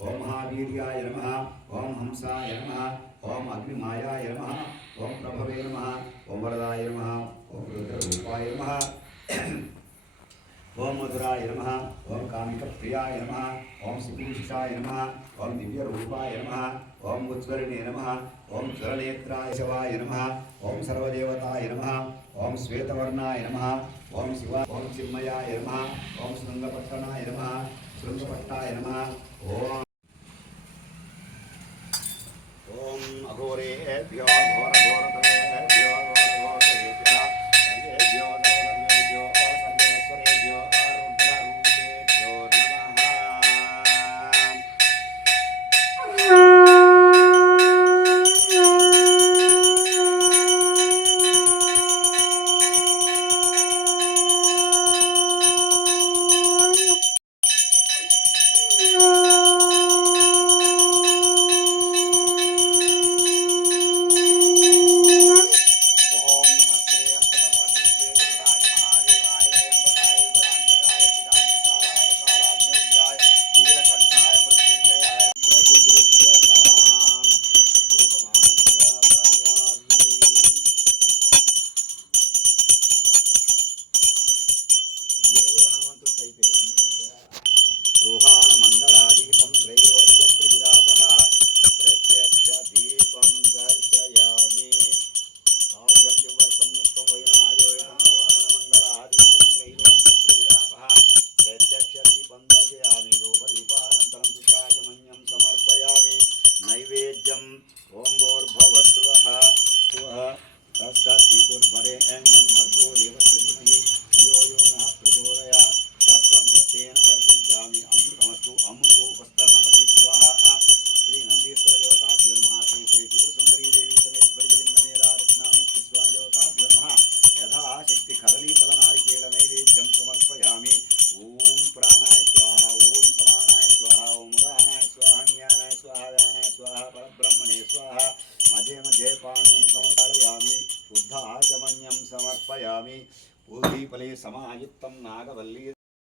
ओम महावीर्याय नमः, ओम हंसाय नमः, ओम अग्निमायाय नमः, ओम प्रभवे नमः, ओम वरदाय नमः, ओम रुद्ररूपाय नमः, ओम मधुराय नमः, ओम कामिकप्रियाय नमः, ओम सुपूषिताय नमः, ओम दिव्यरूपाय नमः, ओम उज्ज्वलिने नमः, ओम ज्वलनेत्राय शिवाय नमः, ओम सर्वदेवताय नमः, ओम श्वेतवर्णाय नमः, ओम शिवा ओम चिन्मयाय नमः, ओम शृंगपट्टनाय नमः, शृंगपट्टाय नमः, ओम अघोरेभ्यो घोरघोरतरेभ्यो घोरघोरतरेभ्यः सर्वेभ्यो सर्वेभ्यो सर्वेश्वरेभ्यो रुद्ररूपेभ्यो गृहाण मंगलादीपं त्रैलोक्य त्रिविरापः प्रत्यक्ष दीपं दर्शयामि साध्यं दिवर्संयुक्तं वैनायोयं गृहाण मंगलादीपं त्रैलोक्य त्रिविरापः प्रत्यक्ष दीपं दर्शयामि धूपदीपानन्तरं चित्राचमन्यं समर्पयामि नैवेद्यं ओं भूर्भुवस्सुवः तत्सत्वितुर्वरेण्यं भर्गो देवस्य धीमहि धियो यो नः प्रचोदयात् तत्त्वं स्वस्तेन परिचिन्त्यामि अमृतमस्तु अमृतोपस्तरणमति स्वाहा श्री नंदीश्वर देवताभ्यो नमः श्री श्री त्रिपुरसुन्दरी देवी समेत परिजलिंगनेरा रत्नामुक्ति स्वामी देवताभ्यो नमः यथा शक्ति खगलीफलनारिकेल नैवेद्यं समर्पयामि ओम प्राणाय स्वाहा ओम समानाय स्वाहा ओम उदानाय स्वाहा ज्ञानाय स्वाहा व्यानाय स्वाहा परब्रह्मणे स्वाहा मध्ये मध्ये पाणिं समर्पयामि शुद्ध आचमन्यं समर्पयामि ऊर्ध्वफले समायुक्तं नागवल्ली